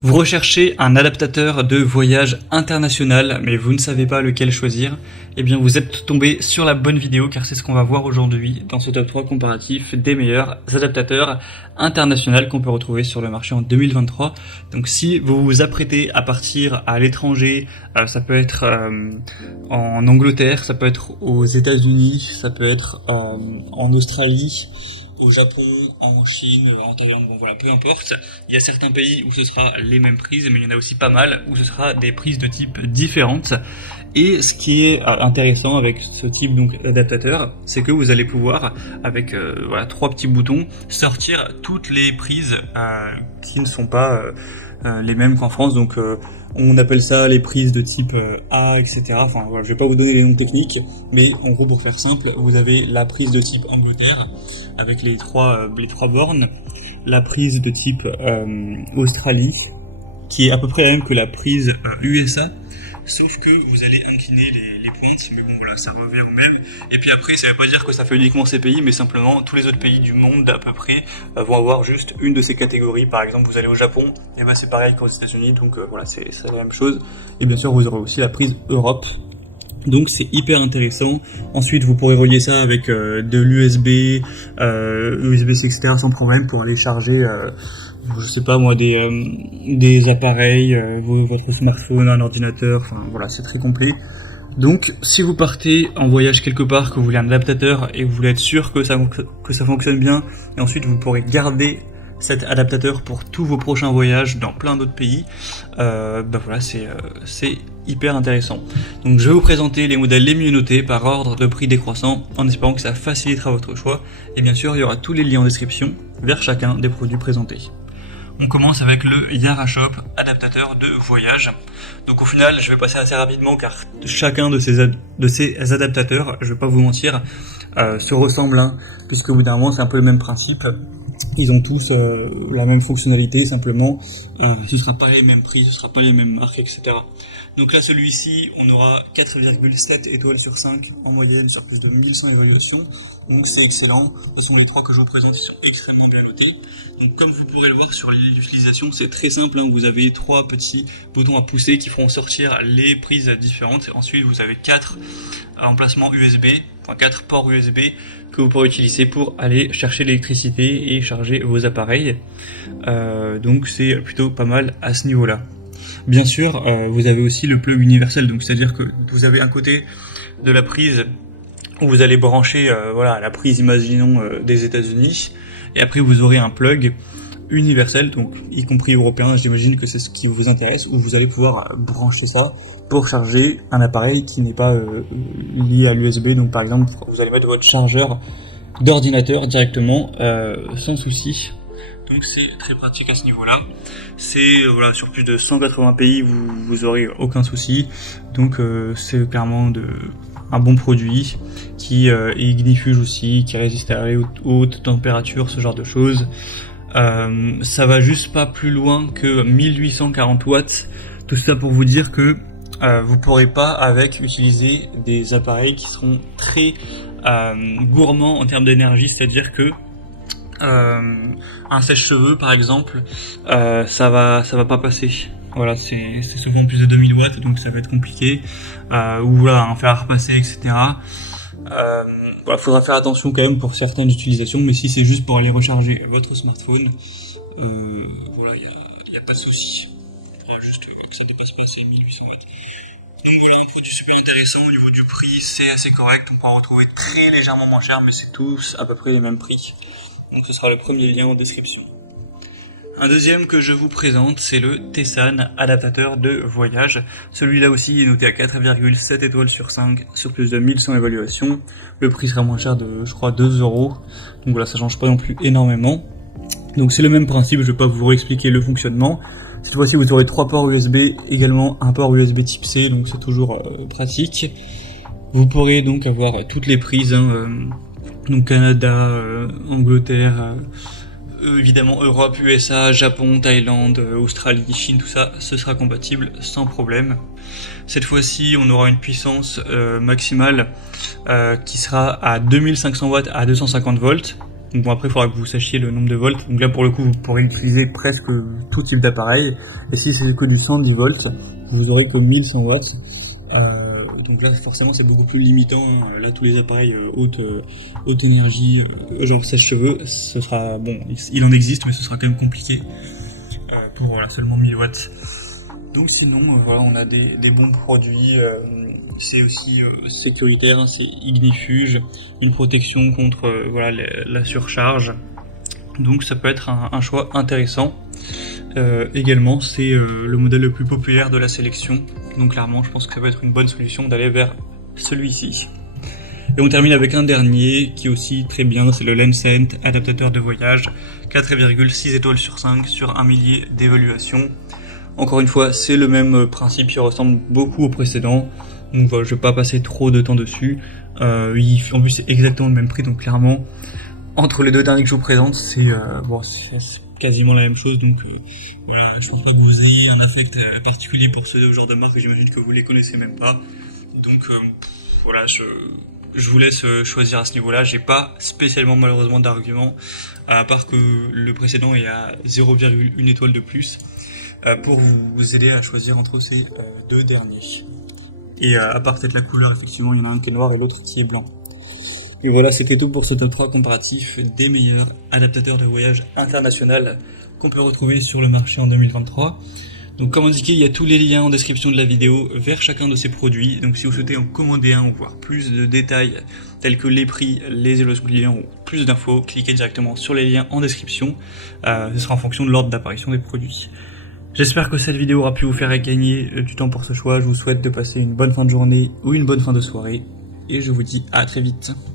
Vous recherchez un adaptateur de voyage international, mais vous ne savez pas lequel choisir. Eh bien, vous êtes tombé sur la bonne vidéo, car c'est ce qu'on va voir aujourd'hui dans ce top 3 comparatif des meilleurs adaptateurs internationaux qu'on peut retrouver sur le marché en 2023. Donc, si vous vous apprêtez à partir à l'étranger, ça peut être en Angleterre, ça peut être aux États-Unis, ça peut être en Australie, au Japon, en Chine, en Thaïlande, bon voilà, peu importe. Il y a certains pays où ce sera les mêmes prises, mais il y en a aussi pas mal où ce sera des prises de type différentes. Et ce qui est intéressant avec ce type donc d'adaptateur, c'est que vous allez pouvoir, avec voilà, 3 petits boutons, sortir toutes les prises qui ne sont pas les mêmes qu'en France. Donc on appelle ça les prises de type A, etc. Enfin voilà, je vais pas vous donner les noms techniques, mais en gros pour faire simple, vous avez la prise de type Angleterre avec les trois bornes, la prise de type Australie qui est à peu près la même que la prise USA, sauf que vous allez incliner les pointes, mais bon voilà, ça revient au même. Et puis après, ça veut pas dire que ça fait uniquement ces pays, mais simplement tous les autres pays du monde à peu près vont avoir juste une de ces catégories. Par exemple, vous allez au Japon, et ben c'est pareil qu'aux États-Unis, donc voilà, c'est la même chose. Et bien sûr, vous aurez aussi la prise Europe. Donc c'est hyper intéressant. Ensuite vous pourrez relier ça avec de l'USB, USB-C, etc. sans problème pour aller charger je sais pas moi des appareils, votre smartphone, un ordinateur, enfin voilà, c'est très complet. Donc si vous partez en voyage quelque part, que vous voulez un adaptateur et que vous voulez être sûr que ça fonctionne bien, et ensuite vous pourrez garder cet adaptateur pour tous vos prochains voyages dans plein d'autres pays, bah voilà, c'est hyper intéressant. Donc je vais vous présenter les modèles les mieux notés par ordre de prix décroissant, en espérant que ça facilitera votre choix. Et bien sûr, il y aura tous les liens en description vers chacun des produits présentés. On commence avec le Yarashop adaptateur de voyage. Donc au final, je vais passer assez rapidement car chacun de ces adaptateurs, je vais pas vous mentir, se ressemblent, hein, puisque au bout d'un moment c'est un peu le même principe. Ils ont tous la même fonctionnalité, simplement ce sera pas les mêmes prix, ce sera pas les mêmes marques, etc. Donc là, celui-ci, on aura 4,7 étoiles sur 5 en moyenne sur plus de 1100 évaluations. Donc c'est excellent. Ce sont les trois que je vous présente, qui sont extrêmement bien notés. Donc comme vous pourrez le voir sur l'utilisation, c'est très simple, hein. Vous avez 3 petits boutons à pousser qui feront sortir les prises différentes. Ensuite, vous avez 4 emplacements USB, enfin 4 ports USB que vous pourrez utiliser pour aller chercher l'électricité et charger vos appareils. Donc c'est plutôt pas mal à ce niveau-là. Bien sûr, vous avez aussi le plug universel, donc c'est-à-dire que vous avez un côté de la prise où vous allez brancher voilà, la prise, imaginons, des États-Unis, et après vous aurez un plug universel, donc y compris européen, j'imagine que c'est ce qui vous intéresse, où vous allez pouvoir brancher ça pour charger un appareil qui n'est pas lié à l'USB. Donc par exemple, vous allez mettre votre chargeur d'ordinateur directement sans souci. Donc c'est très pratique à ce niveau-là. C'est voilà, sur plus de 180 pays, vous aurez aucun souci. Donc c'est clairement un bon produit qui est ignifuge aussi, qui résiste à la haute température, ce genre de choses. Ça va juste pas plus loin que 1840 watts. Tout ça pour vous dire que vous pourrez pas avec utiliser des appareils qui seront très gourmands en termes d'énergie, c'est-à-dire que un sèche-cheveux par exemple, ça va pas passer. Voilà, c'est souvent plus de 2000 watts, donc ça va être compliqué. Ou voilà, un fer à repasser, etc. Voilà, faudra faire attention quand même pour certaines utilisations, mais si c'est juste pour aller recharger votre smartphone, voilà, y a pas de souci. Faudra juste que ça dépasse pas ces 1800 watts. Donc voilà, un produit super intéressant. Au niveau du prix, c'est assez correct. On pourra retrouver très légèrement moins cher, mais c'est tous à peu près les mêmes prix. Donc ce sera le premier lien en description. Un deuxième que je vous présente, c'est le Tessan adaptateur de voyage. Celui-là aussi est noté à 4,7 étoiles sur 5 sur plus de 1100 évaluations. Le prix sera moins cher de, je crois, 2 euros. Donc voilà, ça change pas non plus énormément. Donc c'est le même principe, je vais pas vous réexpliquer le fonctionnement. Cette fois-ci, vous aurez 3 ports USB, également un port USB type C, donc c'est toujours pratique. Vous pourrez donc avoir toutes les prises, hein, donc Canada, Angleterre, évidemment Europe, USA, Japon, Thaïlande, Australie, Chine, tout ça, ce sera compatible sans problème. Cette fois-ci, on aura une puissance maximale qui sera à 2500 watts à 250 volts. Donc bon, après il faudra que vous sachiez le nombre de volts. Donc là pour le coup vous pourrez utiliser presque tout type d'appareil. Et si c'est que du 110 volts, vous aurez que 1100 watts. Donc là forcément c'est beaucoup plus limitant, hein. Là tous les appareils haute énergie, genre sèche-cheveux, ce sera bon, il en existe mais ce sera quand même compliqué pour voilà, seulement 1000 watts. Donc sinon voilà, on a des bons produits, c'est aussi sécuritaire, hein, c'est ignifuge, une protection contre voilà, la surcharge. Donc ça peut être un choix intéressant. Également, c'est le modèle le plus populaire de la sélection. Donc clairement, je pense que ça peut être une bonne solution d'aller vers celui-ci. Et on termine avec un dernier qui est aussi très bien, c'est le Lensent adaptateur de voyage, 4,6 étoiles sur 5 sur un millier d'évaluation. Encore une fois, c'est le même principe, il ressemble beaucoup au précédent. Donc voilà, je vais pas passer trop de temps dessus. En plus, c'est exactement le même prix, donc clairement, entre les deux derniers que je vous présente, c'est quasiment la même chose. Donc voilà, je pense pas que vous ayez un affect particulier pour ce genre de marque, j'imagine que vous les connaissez même pas. Donc voilà, je vous laisse choisir à ce niveau-là. J'ai pas spécialement malheureusement d'argument, à part que le précédent est à 0,1 étoile de plus, pour vous aider à choisir entre ces deux derniers. Et à part peut-être la couleur, effectivement, il y en a un qui est noir et l'autre qui est blanc. Et voilà, c'était tout pour ce top 3 comparatif des meilleurs adaptateurs de voyage international qu'on peut retrouver sur le marché en 2023. Donc comme indiqué, il y a tous les liens en description de la vidéo vers chacun de ces produits. Donc si vous souhaitez en commander un ou voir plus de détails tels que les prix, les évaluations clients ou plus d'infos, cliquez directement sur les liens en description. Ce sera en fonction de l'ordre d'apparition des produits. J'espère que cette vidéo aura pu vous faire gagner du temps pour ce choix. Je vous souhaite de passer une bonne fin de journée ou une bonne fin de soirée. Et je vous dis à très vite.